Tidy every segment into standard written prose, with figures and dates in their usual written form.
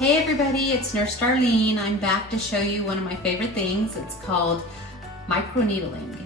Hey everybody, it's Nurse Darlene. I'm back to show you one of my favorite things. It's called microneedling.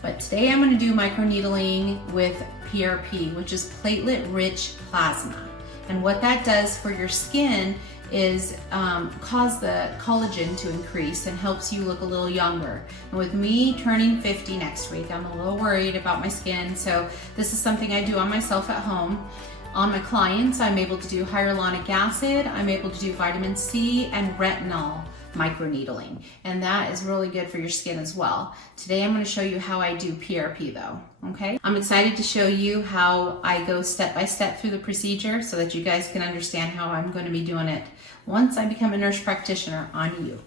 But today I'm going to do microneedling with PRP, which is platelet-rich plasma. And what that does for your skin is cause the collagen to increase and helps you look a little younger. And with me turning 50 next week, I'm a little worried about my skin, so this is something I do on myself at home. On my clients, I'm able to do hyaluronic acid, I'm able to do vitamin C and retinol microneedling, and that is really good for your skin as well. Today I'm going to show you how I do PRP though, okay? I'm excited to show you how I go step by step through the procedure so that you guys can understand how I'm going to be doing it once I become a nurse practitioner on you.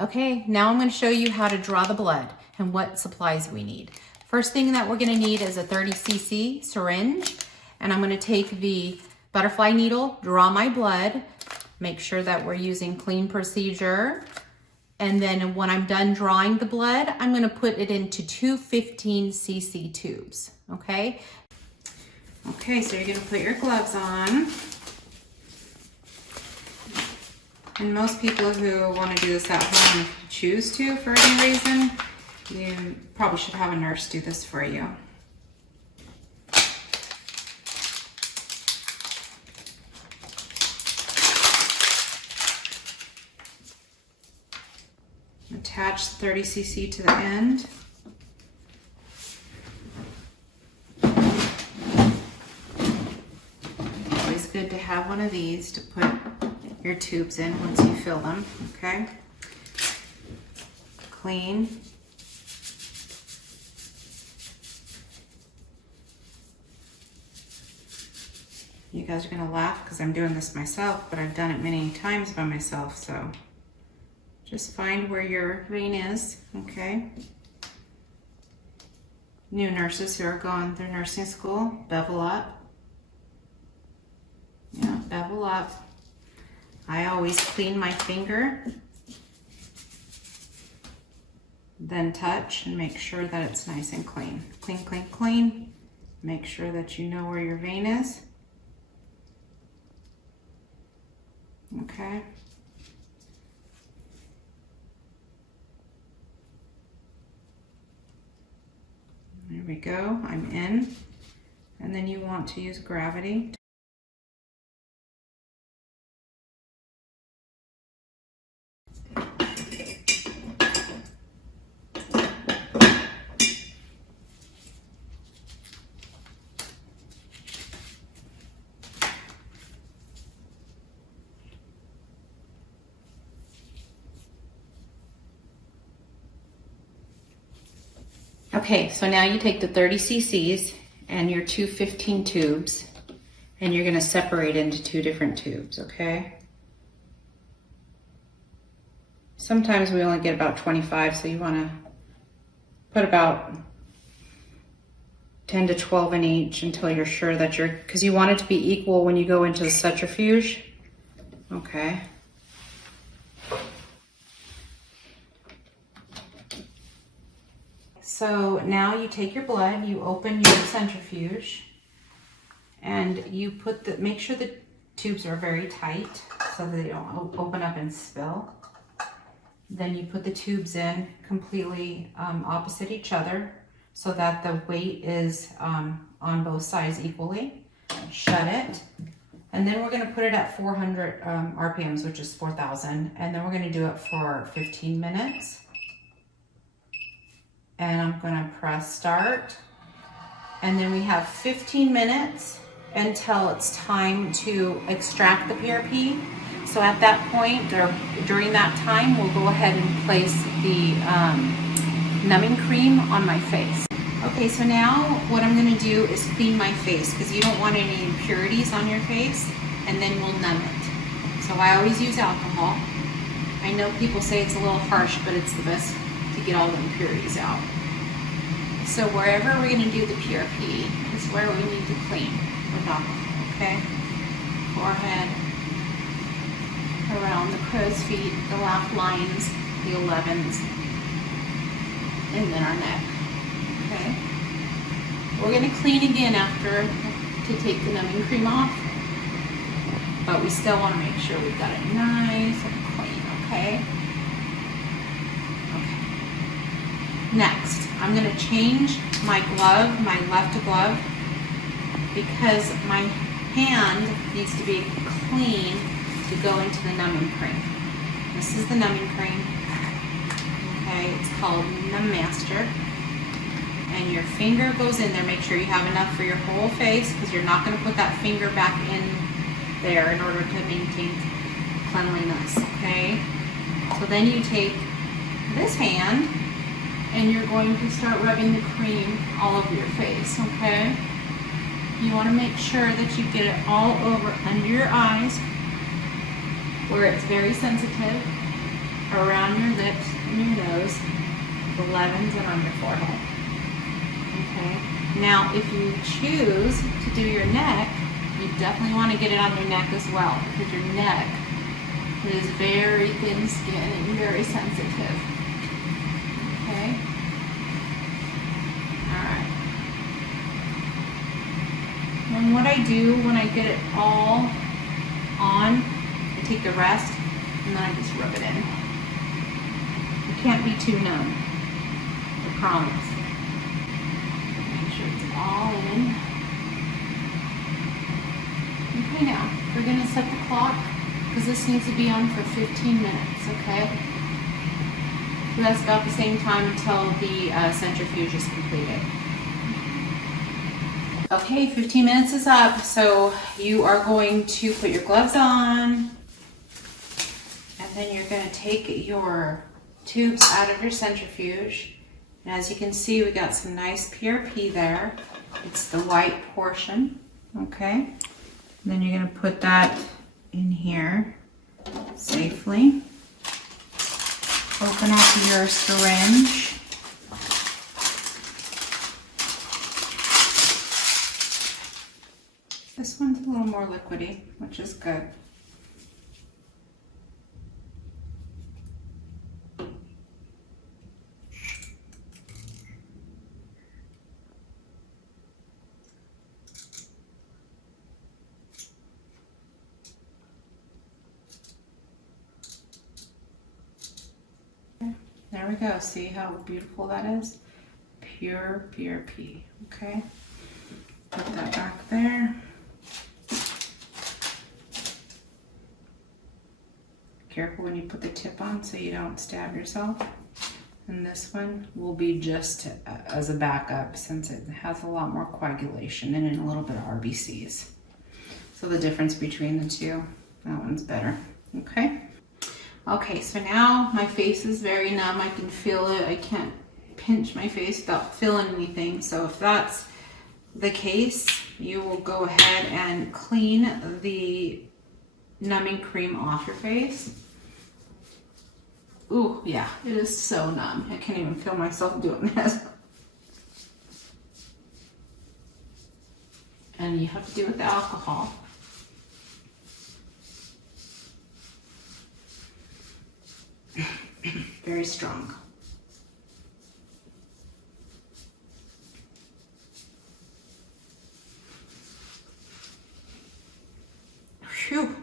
Okay, now I'm going to show you how to draw the blood and what supplies we need. First thing that we're going to need is a 30cc syringe. And I'm going to take the butterfly needle, draw my blood, make sure that we're using clean procedure. And then when I'm done drawing the blood, I'm going to put it into two 15cc tubes, okay? Okay, so you're going to put your gloves on. And most people who want to do this at home choose to for any reason, you probably should have a nurse do this for you. Attach 30cc to the end. Always good to have one of these to put your tubes in once you fill them, okay? Clean. You guys are gonna laugh because I'm doing this myself, but I've done it many times by myself, so. Just find where your vein is, okay? New nurses who are going through nursing school, bevel up. Yeah, bevel up. I always clean my finger, then touch and make sure that it's nice and clean. Clean, clean, clean. Make sure that you know where your vein is. Okay. There we go, I'm in. And then you want to use gravity. Okay, so now you take the 30cc's and your two 15 tubes and you're gonna separate into two different tubes, okay? Sometimes we only get about 25, so you wanna put about 10 to 12 in each until you're sure that because you want it to be equal when you go into the centrifuge, okay? So now you take your blood, you open your centrifuge, and you put make sure the tubes are very tight so that they don't open up and spill. Then you put the tubes in completely opposite each other so that the weight is on both sides equally. Shut it. And then we're gonna put it at 400 RPMs, which is 4,000. And then we're gonna do it for 15 minutes. And I'm gonna press start. And then we have 15 minutes until it's time to extract the PRP. So at that point, or during that time, we'll go ahead and place the numbing cream on my face. Okay, so now what I'm gonna do is clean my face because you don't want any impurities on your face, and then we'll numb it. So I always use alcohol. I know people say it's a little harsh, but it's the best to get all the impurities out. So wherever we're going to do the PRP is where we need to clean with alcohol, okay? Forehead, around the crow's feet, the laugh lines, the 11s, and then our neck, okay? We're going to clean again after to take the numbing cream off. but we still want to make sure we've got it nice and clean, okay? Okay. Next, I'm going to change my glove, my left glove, because my hand needs to be clean to go into the numbing cream. This is the numbing cream. Okay, it's called Numb Master. And your finger goes in there. Make sure you have enough for your whole face, because you're not going to put that finger back in there in order to maintain cleanliness, okay? So then you take this hand and you're going to start rubbing the cream all over your face, okay? You want to make sure that you get it all over under your eyes, where it's very sensitive, around your lips and your nose, the 11s, and on your forehead. Okay. Now, if you choose to do your neck, you definitely want to get it on your neck as well, because your neck is very thin skin and very sensitive. Okay. All right. And what I do when I get it all on, I take the rest and then I just rub it in. You can't be too numb, I promise. Make sure it's all in. Okay, now we're going to set the clock, because this needs to be on for 15 minutes, okay? So that's about the same time until the centrifuge is completed. Okay, 15 minutes is up, so you are going to put your gloves on, and then you're going to take your tubes out of your centrifuge. And as you can see, we got some nice PRP there. It's the white portion, okay? And then you're going to put that in here safely. Open up your syringe. This one's a little more liquidy, which is good. There we go. See how beautiful that is? Pure PRP. Okay. Put that back there. Careful when you put the tip on so you don't stab yourself. And this one will be just as a backup, since it has a lot more coagulation and a little bit of RBCs. So the difference between the two, that one's better. Okay. Okay, so now my face is very numb. I can feel it. I can't pinch my face without feeling anything. So if that's the case, you will go ahead and clean the numbing cream off your face. Ooh, yeah, it is so numb. I can't even feel myself doing this. And you have to do it with the alcohol. Very strong. Phew.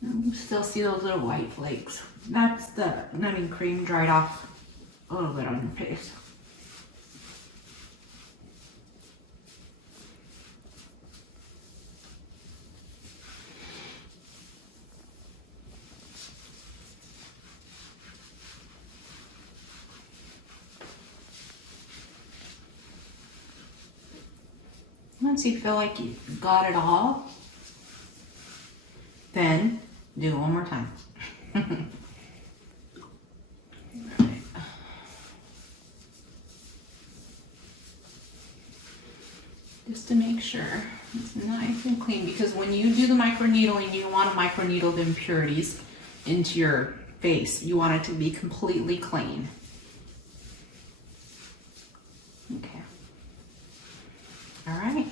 You still see those little white flakes. That's the numbing cream dried off a little bit on your face. Once you feel like you got it all, then do it one more time. Right. Just to make sure it's nice and clean, because when you do the microneedling, you don't want to microneedle the impurities into your face. You want it to be completely clean. Okay. All right.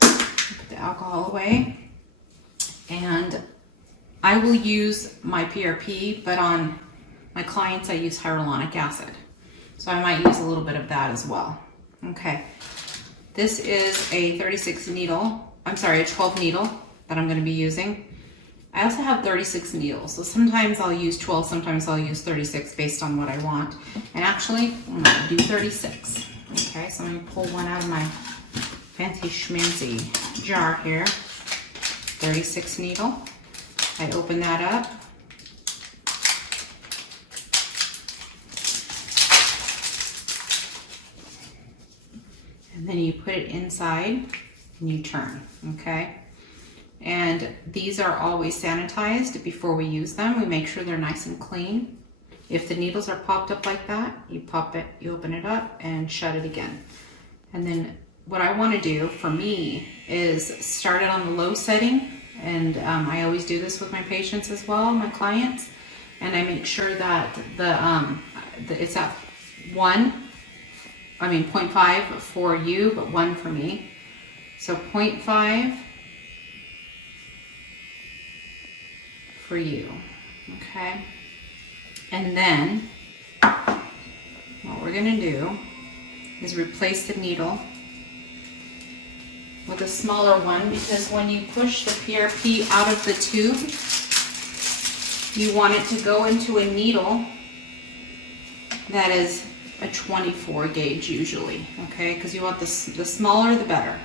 Put the alcohol away. And I will use my PRP, but on my clients, I use hyaluronic acid. So I might use a little bit of that as well. Okay, this is a 36 needle, I'm sorry, a 12 needle that I'm going to be using. I also have 36 needles, so sometimes I'll use 12, sometimes I'll use 36 based on what I want. And actually, I'm going to do 36. Okay, so I'm going to pull one out of my fancy schmancy jar here. 36 needle. I open that up. And then you put it inside and you turn, okay? And these are always sanitized before we use them. We make sure they're nice and clean. If the needles are popped up like that, you pop it, you open it up and shut it again. And then what I want to do for me is start it on the low setting. And I always do this with my patients as well, my clients. And I make sure that it's at 0.5 for you, but 1 for me. So 0.5 for you, okay? And then what we're gonna do is replace the needle with a smaller one, because when you push the PRP out of the tube, you want it to go into a needle that is a 24 gauge usually, okay? Because you want the smaller the better,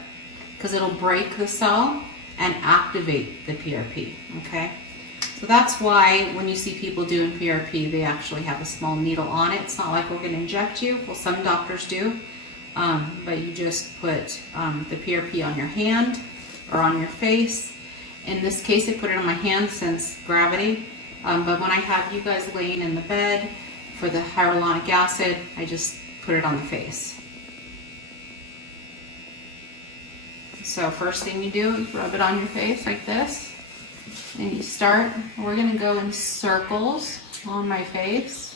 because it'll break the cell and activate the PRP, okay? So that's why when you see people doing PRP, they actually have a small needle on it. It's not like we're going to inject you. Well, some doctors do, but you just put the PRP on your hand or on your face. In this case, I put it on my hand since gravity, but when I have you guys laying in the bed for the hyaluronic acid, I just put it on the face. So first thing you do is rub it on your face like this. And you start, we're going to go in circles on my face.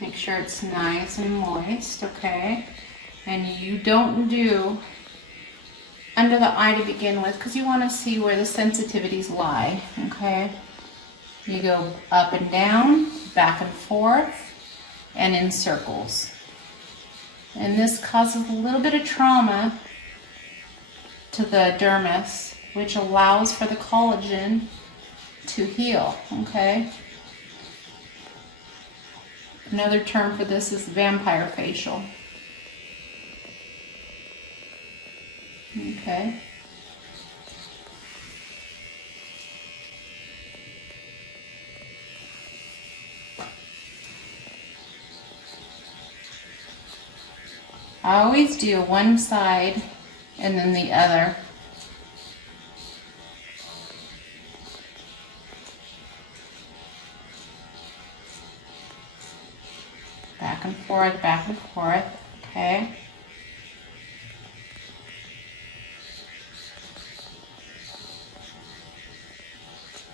Make sure it's nice and moist, okay? And you don't do under the eye to begin with, because you want to see where the sensitivities lie, okay? You go up and down, back and forth, and in circles. And this causes a little bit of trauma to the dermis, which allows for the collagen to heal, okay? Another term for this is vampire facial. Okay. I always do one side and then the other. Back and forth, okay?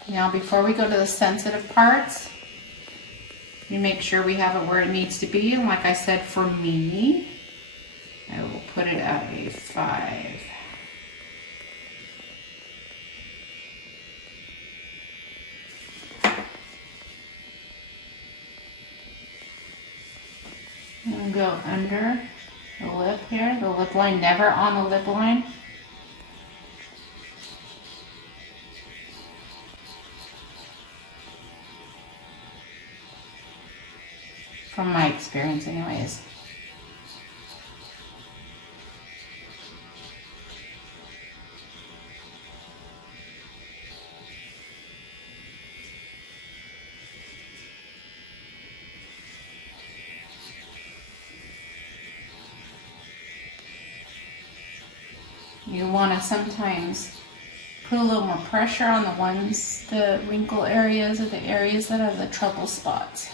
Now before we go to the sensitive parts, you make sure we have it where it needs to be. And like I said, for me, I will put it at a 5. And go under the lip here, the lip line, never on the lip line. From my experience anyways. You want to sometimes put a little more pressure on the wrinkle areas, or the areas that are the trouble spots.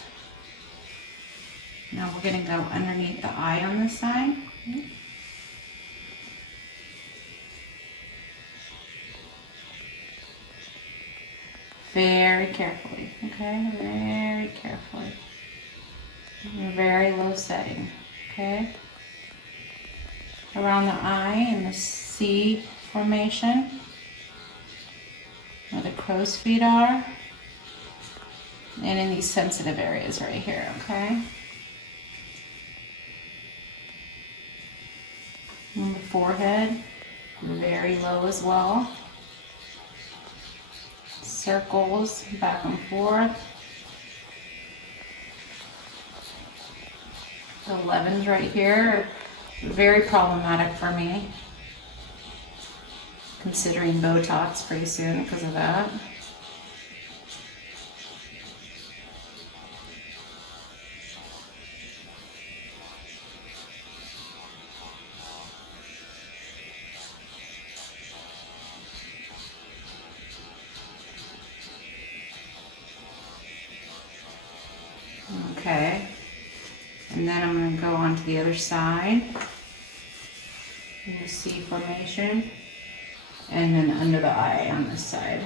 Now we're going to go underneath the eye on this side. Very carefully, okay? Very carefully. Very low setting, okay? Around the eye in the C formation. where the crow's feet are, and in these sensitive areas right here, okay? On the forehead, very low as well. Circles back and forth. The 11s right here are very problematic for me, considering Botox pretty soon because of that. Okay, and then I'm going to go on to the other side. You see formation, and then under the eye on this side.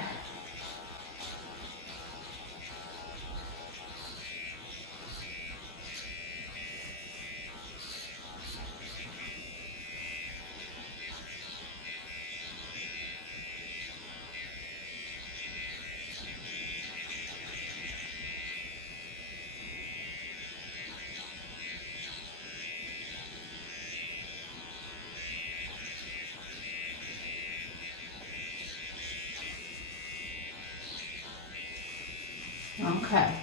Okay.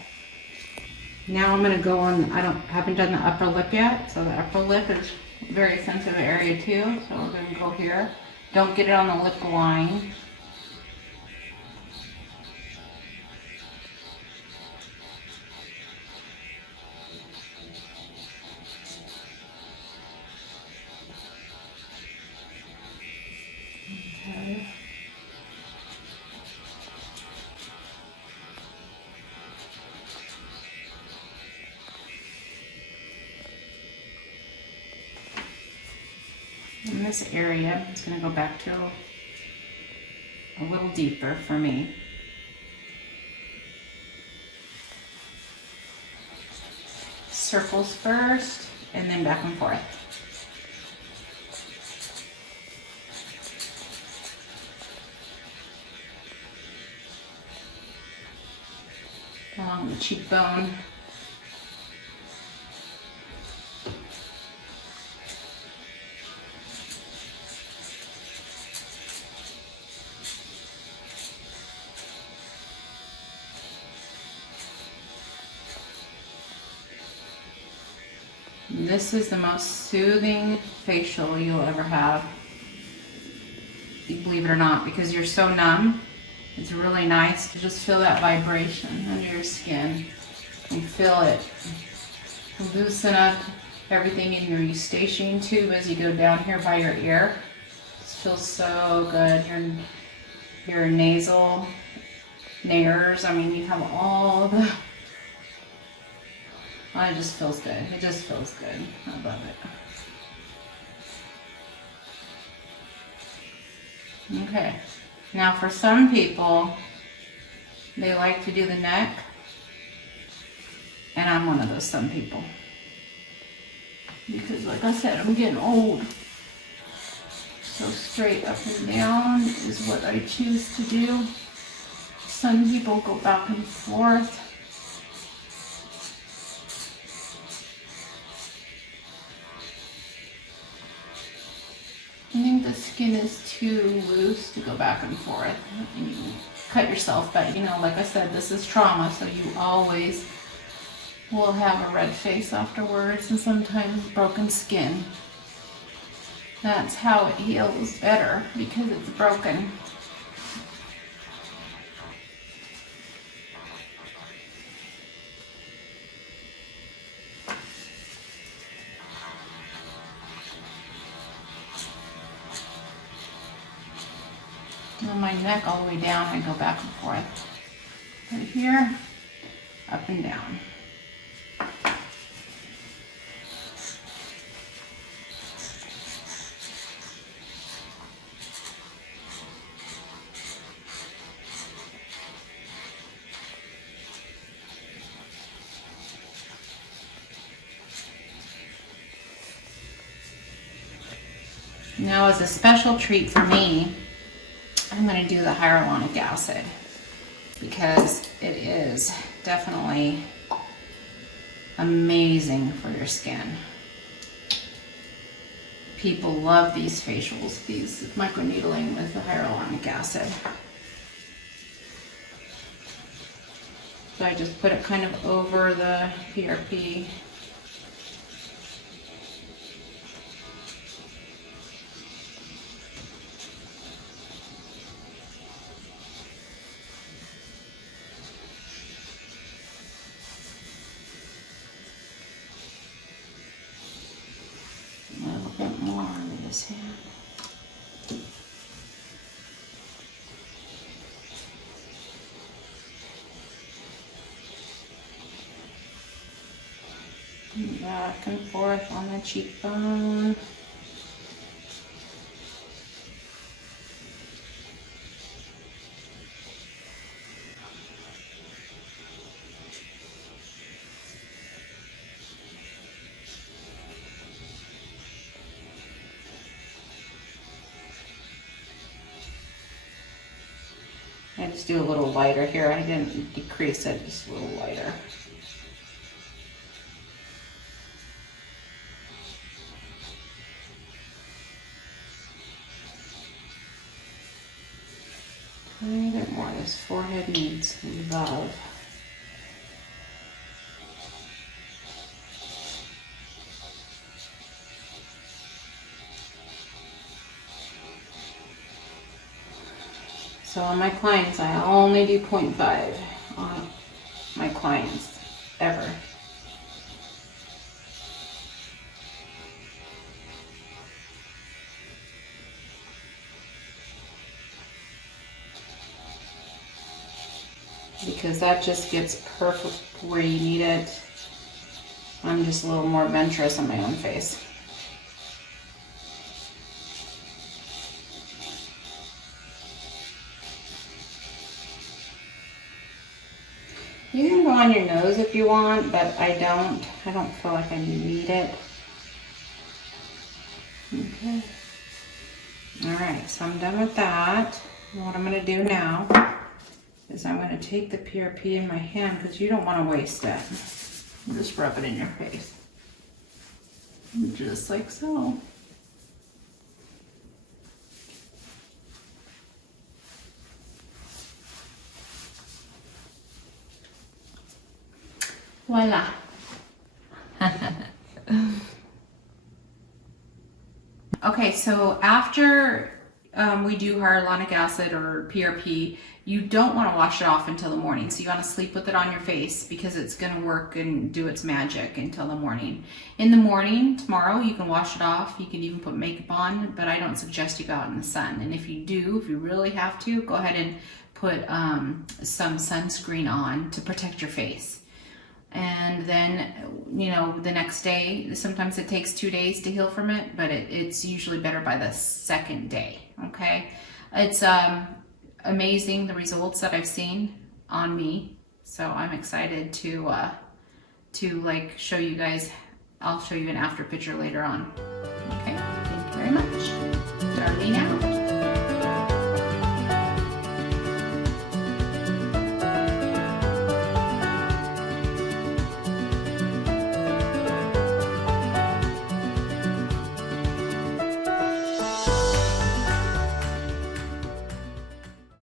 Now I'm going to go on, haven't done the upper lip yet, so the upper lip is a very sensitive area too, so we're going to go here. Don't get it on the lip line. Okay. In this area, it's going to go back to a little deeper for me. Circles first, and then back and forth. Along the cheekbone. This is the most soothing facial you'll ever have, believe it or not, because you're so numb. It's really nice to just feel that vibration under your skin and feel it loosen up everything in your eustachian tube as you go down here by your ear. It feels so good. Your nasal nares, I mean, you have all the... Oh, it just feels good. It just feels good. I love it. Okay. Now for some people, they like to do the neck. And I'm one of those some people. Because like I said, I'm getting old. So straight up and down is what I choose to do. Some people go back and forth. I think the skin is too loose to go back and forth. And you cut yourself, but you know, like I said, this is trauma, so you always will have a red face afterwards and sometimes broken skin. That's how it heals better, because it's broken. On my neck all the way down, I go back and forth. Right here, up and down. Now, as a special treat for me, I'm going to do the hyaluronic acid because it is definitely amazing for your skin. People love these facials, these microneedling with the hyaluronic acid. So I just put it kind of over the PRP. A little bit more on this hand. Back and forth on the cheekbone. I just do a little lighter here. I didn't decrease it, just a little lighter. Tiny bit more. This forehead needs love. So on my clients, I only do 0.5 on my clients, ever. Because that just gets perfect where you need it. I'm just a little more adventurous on my own face. You can go on your nose if you want, but I don't feel like I need it. Okay. All right, so I'm done with that. And what I'm gonna do now is I'm going to take the PRP in my hand because you don't want to waste it. Just rub it in your face. Just like so. Voila. Okay, so after we do hyaluronic acid or PRP, you don't want to wash it off until the morning. So you want to sleep with it on your face because it's going to work and do its magic until the morning. In the morning, tomorrow, you can wash it off. You can even put makeup on, but I don't suggest you go out in the sun. And if you do, if you really have to, go ahead and put some sunscreen on to protect your face. And then, you know, the next day, sometimes it takes 2 days to heal from it, but it's usually better by the second day, okay? It's amazing the results that I've seen on me, so I'm excited to like show you guys. I'll show you an after picture later on. Okay, thank you very much. Darlene out.